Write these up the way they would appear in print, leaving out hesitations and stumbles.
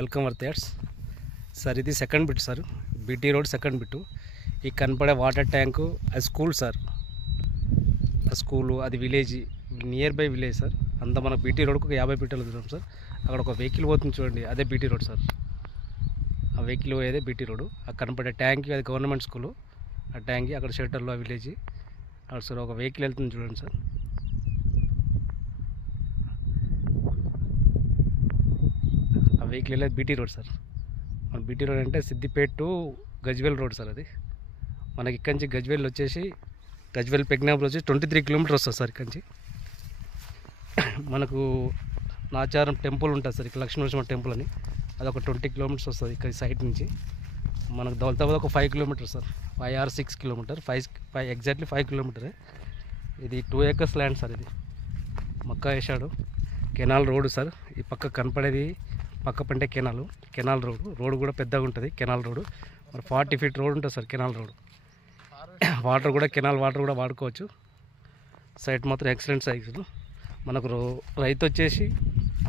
Welcome worth sir. ఇది second bit sir, BT road second bit. ఈ కనపడే water tank అది స్కూల్ సార్. ఆ స్కూలు అది village, near by village sir. అంతా మన బీటీ రోడ్కు ఒక 50 ఫీట్ల దూరం సార్. అక్కడ ఒక వెహికల్ పోతుంది చూడండి, అదే బీటీ రోడ్ సార్. ఆ వెహికల్ పోయేదే బీటీ రోడ్. ఆ కనపడే ట్యాంక్ అది గవర్నమెంట్ స్కూలు. ఆ ట్యాంక్ అక్కడ షెల్టర్లో ఆ విలేజ్. అక్కడ సార్ ఒక వెహికల్ వెళ్తుంది చూడండి సార్. ఆ వెహికల్ వెళ్ళేది బీటీ రోడ్ సార్. మన బీటీ రోడ్ అంటే Siddipet to Gajwel road sir. అది మనకి ఇక్కడి నుంచి గజ్వేల్ వచ్చేసి గజ్వేల్ పెగ్నాపూర్ వచ్చి 23 కిలోమీటర్స్ వస్తుంది సార్. ఇక్కడి నుంచి మనకు నాచారం టెంపుల్ ఉంటుంది సార్, ఇక్కడ లక్ష్మీనరసింహ టెంపుల్ అని. అది ఒక 20 కిలోమీటర్స్ వస్తుంది ఇక్కడ సైట్ నుంచి. మనకు దౌలతాబాద్ ఒక 5 kilometres sir, 5 or 6 kilometre, 5 exactly 5 కిలోమీటరే. ఇది 2 acres ల్యాండ్ సార్. ఇది మక్కా వేసాడు. Canal road sir. ఈ పక్క కనపడేది పక్క పంటే కెనాల్ రోడ్ కూడా పెద్దగా ఉంటుంది. కెనాల్ రోడ్ మరి 40 feet రోడ్ ఉంటుంది సార్. కెనాల్ రోడ్ వాటర్ కూడా కెనాల్ వాటర్ కూడా వాడుకోవచ్చు. సైట్ మాత్రం ఎక్సలెంట్ సైజ్. మనకు రైతు వచ్చేసి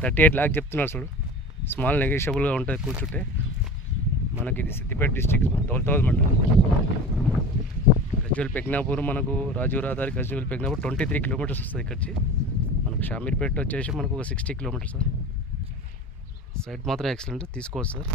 38 lakhs చెప్తున్నారు చూడు. స్మాల్ నెగోషియబుల్గా ఉంటుంది కూర్చుంటే. మనకి ఇది సిద్దిపేట డిస్టిక్, దౌలతాబాద్ మండలం, గజ్వేల్ పెగ్నాపూర్. మనకు రాజీవ్ రహదారి గజ్వేల్ పెగ్నాపూర్ 23 కిలోమీటర్స్ వస్తుంది ఇక్కడికి. మనకు షామీర్పేట వచ్చేసి మనకు ఒక 60 కిలోమీటర్స్ సార్. సైట్ మాత్రం ఎక్సలెంట్, తీసుకోవచ్చు సార్.